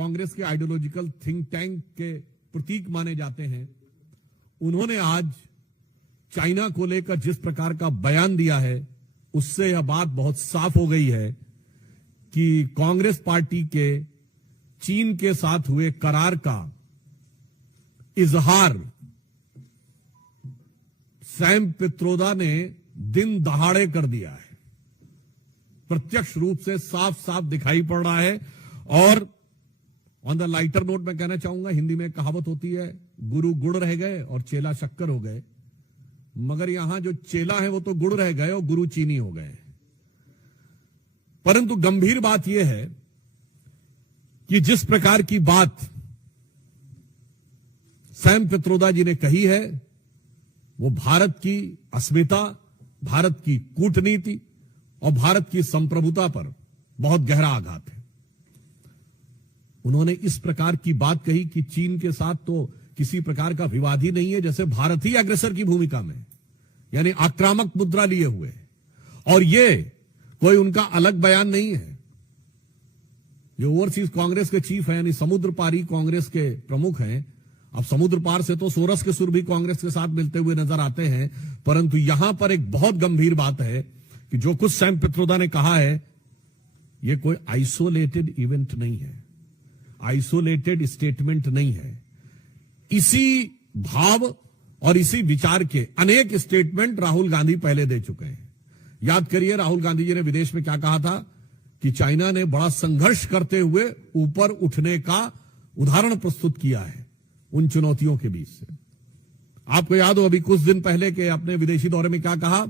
कांग्रेस के ideological think tank के प्रतीक माने जाते हैं, उन्होंने आज चाइना को लेकर जिस प्रकार का बयान दिया है, उससे यह बात बहुत साफ हो गई है कि कांग्रेस पार्टी के चीन के साथ हुए करार का इजहार सैम पित्रोदा ने दिन दहाड़े कर दिया है। प्रत्यक्ष रूप से साफ साफ दिखाई पड़ रहा है। और ऑन द लाइटर नोट मैं कहना चाहूंगा, हिंदी में कहावत होती है, गुरु गुड़ रह गए और चेला शक्कर हो गए, मगर यहां जो चेला है वो तो गुड़ रह गए और गुरु चीनी हो गए। परंतु गंभीर बात यह है कि जिस प्रकार की बात सैम पित्रोदा जी ने कही है, वो भारत की अस्मिता, भारत की कूटनीति और भारत की संप्रभुता पर बहुत गहरा आघात है। उन्होंने इस प्रकार की बात कही कि चीन के साथ तो किसी प्रकार का विवाद ही नहीं है, जैसे भारत ही अग्रेसर की भूमिका में, यानी आक्रामक मुद्रा लिए हुए। और ये कोई उनका अलग बयान नहीं है। जो ओवरसीज कांग्रेस के चीफ है, यानी समुद्र पारी कांग्रेस के प्रमुख हैं, अब समुद्र पार से तो सोरस के सुर भी कांग्रेस के साथ मिलते हुए नजर आते हैं, परंतु यहां पर एक बहुत गंभीर बात है कि जो कुछ सैम पित्रोदा ने कहा है, यह कोई आइसोलेटेड इवेंट नहीं है, आइसोलेटेड स्टेटमेंट नहीं है। इसी भाव और इसी विचार के अनेक स्टेटमेंट राहुल गांधी पहले दे चुके हैं। याद करिए, राहुल गांधी जी ने विदेश में क्या कहा था कि चाइना ने बड़ा संघर्ष करते हुए ऊपर उठने का उदाहरण प्रस्तुत किया है उन चुनौतियों के बीच से। आपको याद हो अभी कुछ दिन पहले के अपने विदेशी दौरे में क्या कहा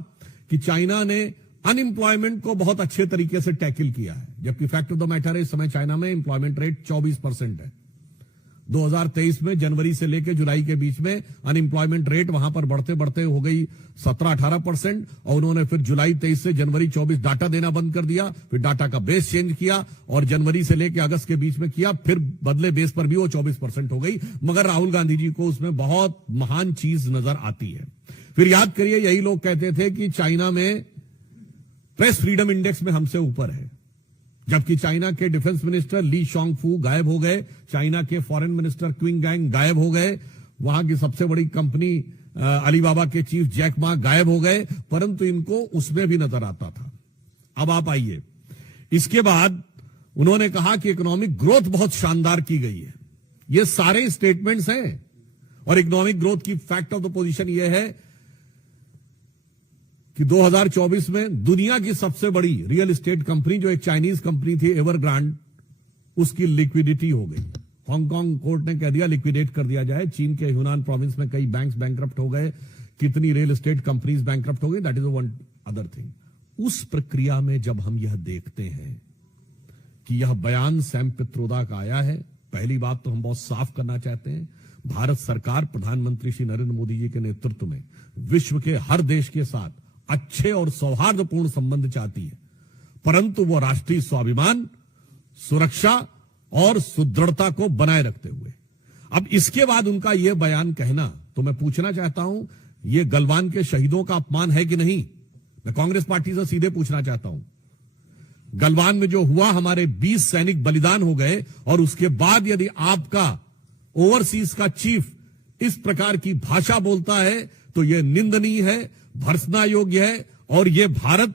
कि चाइना ने अनएम्प्लॉयमेंट को बहुत अच्छे तरीके से टैकल किया है, जबकि फैक्ट ऑफ द मैटर है इस समय चाइना में एम्प्लॉयमेंट रेट 24% है। 2023 में जनवरी से लेकर जुलाई के बीच में अनएम्प्लॉयमेंट रेट वहां पर बढ़ते बढ़ते हो गई 17-18%, और उन्होंने फिर जुलाई 23 से जनवरी 24 डाटा देना बंद कर दिया, फिर डाटा का बेस चेंज किया और जनवरी से लेकर अगस्त के बीच में किया, फिर बदले बेस पर भी वो 24% हो गई। मगर राहुल गांधी जी को उसमें बहुत महान चीज नजर आती है। फिर याद करिए, यही लोग कहते थे कि चाइना में प्रेस फ्रीडम इंडेक्स में हमसे ऊपर है, जबकि चाइना के डिफेंस मिनिस्टर ली शॉन्गफू गायब हो गए, चाइना के फॉरेन मिनिस्टर क्विंग गैंग गायब हो गए, वहां की सबसे बड़ी कंपनी अलीबाबा के चीफ जैक मा गायब हो गए, परंतु इनको उसमें भी नजर आता था। अब आप आइए, इसके बाद उन्होंने कहा कि इकोनॉमिक ग्रोथ बहुत शानदार की गई है। ये सारे स्टेटमेंट्स हैं, और इकोनॉमिक ग्रोथ की फैक्ट ऑफ द पोजीशन यह है कि 2024 में दुनिया की सबसे बड़ी रियल एस्टेट कंपनी, जो एक चाइनीज कंपनी थी एवरग्रांड, उसकी लिक्विडिटी हो गई। हांगकांग कोर्ट ने कह दिया लिक्विडेट कर दिया जाए। चीन के ह्यूनान प्रोविंस में कई बैंक्स बैंकरप्ट हो गए, कितनी रियल एस्टेट कंपनीज बैंकरप्ट हो गई, that is one other thing. उस प्रक्रिया में जब हम यह देखते हैं कि यह बयान सैम पित्रोदा का आया है, पहली बात तो हम बहुत साफ करना चाहते हैं, भारत सरकार प्रधानमंत्री श्री नरेंद्र मोदी जी के नेतृत्व में विश्व के हर देश के साथ अच्छे और सौहार्दपूर्ण संबंध चाहती है, परंतु वो राष्ट्रीय स्वाभिमान, सुरक्षा और सुदृढ़ता को बनाए रखते हुए। अब इसके बाद उनका यह बयान कहना, तो मैं पूछना चाहता हूं, यह गलवान के शहीदों का अपमान है कि नहीं? मैं कांग्रेस पार्टी से सीधे पूछना चाहता हूं। गलवान में जो हुआ, हमारे 20 सैनिक बलिदान हो गए, और उसके बाद यदि आपका ओवरसीज का चीफ इस प्रकार की भाषा बोलता है तो यह निंदनीय है, भर्त्सना योग्य है, और यह भारत